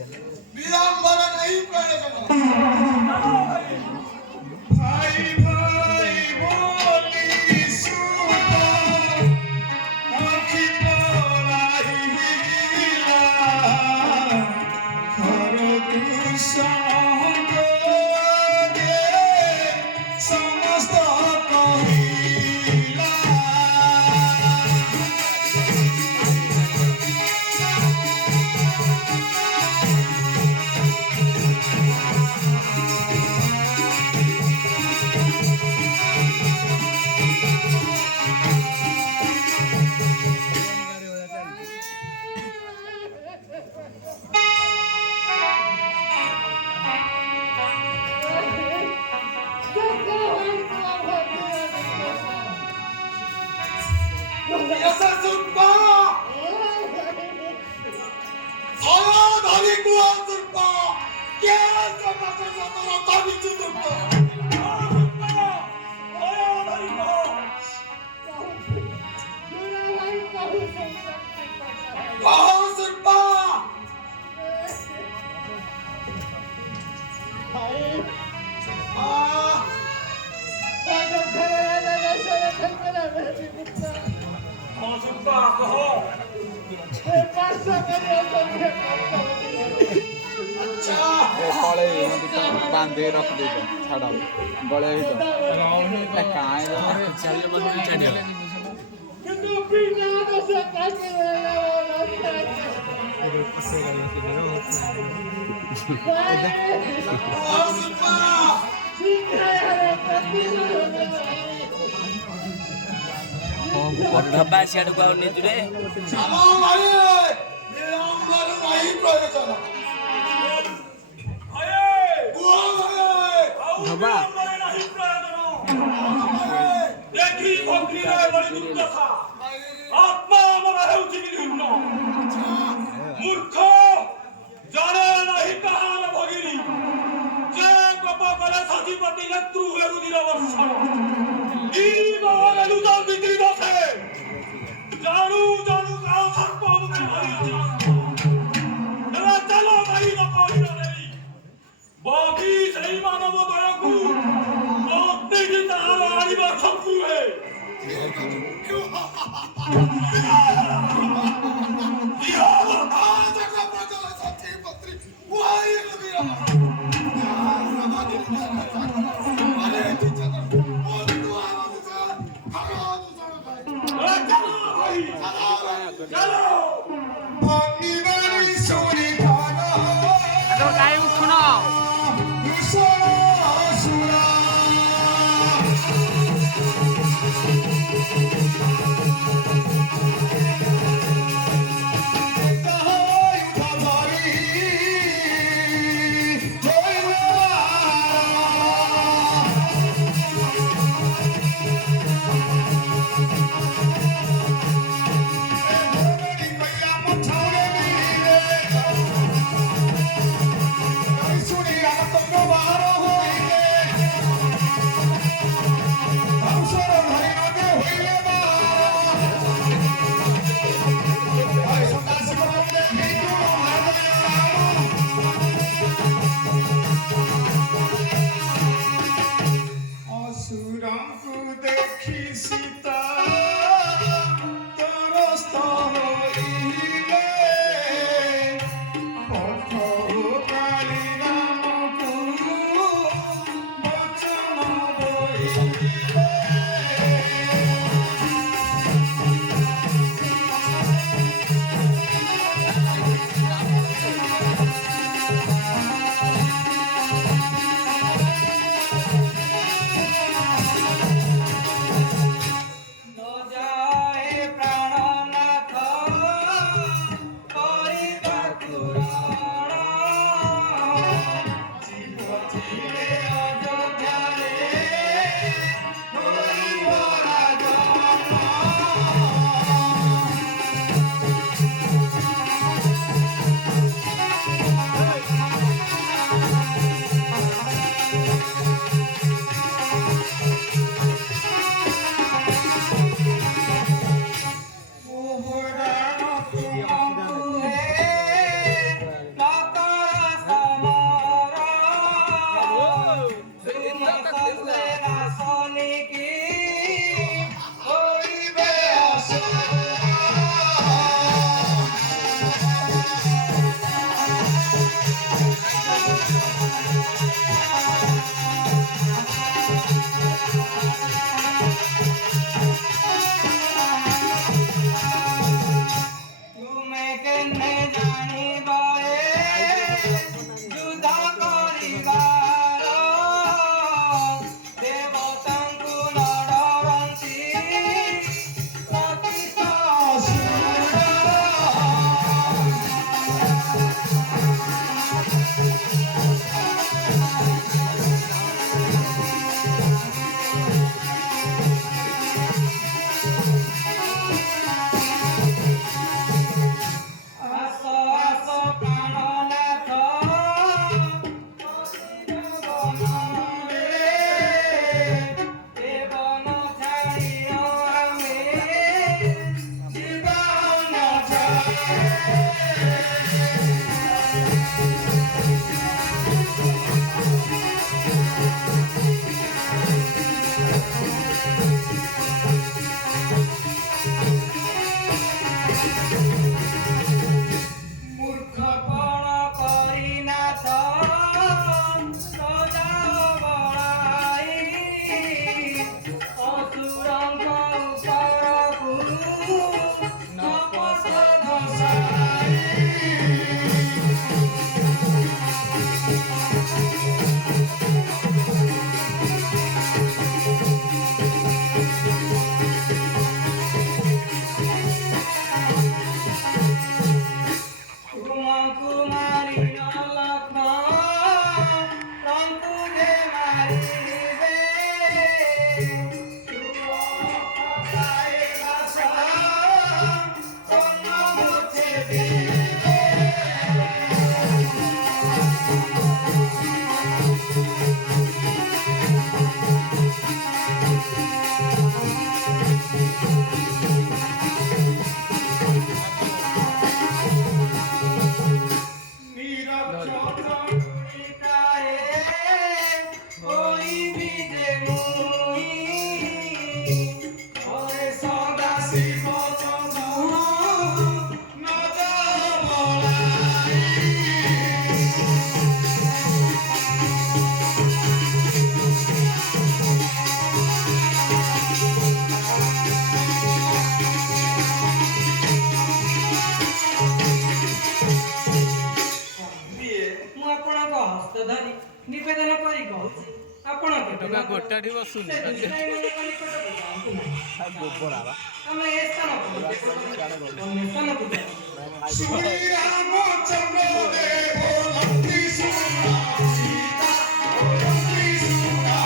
विडंबना नाही प्रयोजन भाई भाई बोली सुता आखी पराहिला हर दुसंग दे समस्त कहिला Essa surpa! Ayo dari gua surpa! Kira sama sama sama kami surpa! Ayo dari gua! Kau surpa! बांधे रख दे छाड़ा गले ही तो काहे चल मत चढ़िया किंतु बिना से काके डब्बा सेट को नहीं जुड़े चलो भाई विलंबर नहीं प्रयोजन डब्बा देखी भक्ति रे बड़ी दुर्दशा आत्मा मरा हेउछि विभिन्न मूर्ख जाने नहीं कहार भगिनी जे गप करे सतीपति नेत्रु हुए रुधिर वर्षण ई बाबा लुता बिक्री दसे जानू जानू गाँव सर्प मुझे भरी अछि चलो भाई न कोई नहीं बाकी सही मानव दयाकु मोक्ति की तार आनिबा शत्रु है ତୁମେ କେନେ ଜାଣିବାଏ ଯୁଦ୍ଧ କରିବାର ଦେବତାଙ୍କୁ ନ ଡରନ୍ତି ପତିତ ଅସୁର। ଆସ ଆସ ପ୍ରାଣନାଥ ବନରେ ଦେବନ ଛାଡ଼ିର ଆମେ ଜୀବନ ମୂର୍ଖ କଣ କରିନାଥ ସଦା ବଳାଇ ଅସୁରଙ୍କ ଉପରକୁ ନପସ ଧସାଇ। ତୁମକୁ ମାରି ନ ଲକ୍ଷ୍ମଣ ତାଙ୍କୁ ଯେ ମାରିବେ ମୁଁ ଆପଣଙ୍କ ହସ୍ତ ଧରି ନିବେଦନ କରି କହୁଛି ଆପଣ ଟଙ୍କା ଗୋଟାଠି ବସୁନି ଗୋବର ଆମେ ଏ ସ୍ଥାନକୁ ଅନ୍ୟ ସ୍ଥାନକୁ ଯାଉ। ଶ୍ରୀରାମଚନ୍ଦ୍ର ଦେବ ଲକ୍ଷ୍ମୀ ସୁନା ସୀତା ଲକ୍ଷ୍ମୀ ସୁନା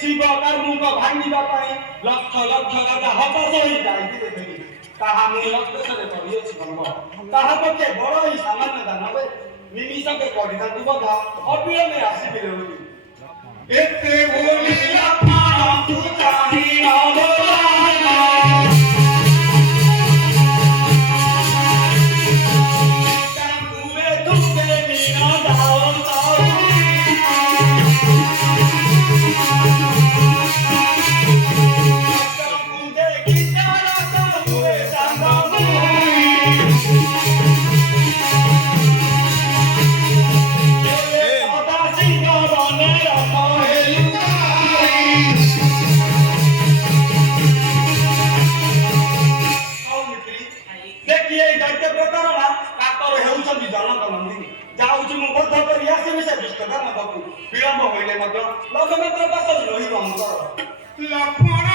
शिव कर्मुक भांगिबा पाई लक्ष लक्ष राजा हताश होई जाइथिले फेरि ताहा मुई लक्ष्यरे करियोछि भंग ताहा पके बड़ ही सामान्य दानवे निमिषके करिता तु बधा अविलंबे आसिबिले होई एते बोलिला प्राण तू चाहि न बोलाना तांकुए तुके मीना दाओ ताओ ଚାହୁଁଛି ମୁଁ ବଦ୍ଧ କରି ଆସିବି ସେ ବିଷ୍ଟତା ନେବାକୁ ବିଳମ୍ବ ହୋଇଲେ ମଧ୍ୟ ଲକ୍ଷ୍ମୀଙ୍କର ପାଖରେ ରହିବ ଅନ୍ତର ଲକ୍ଷ୍ମଣ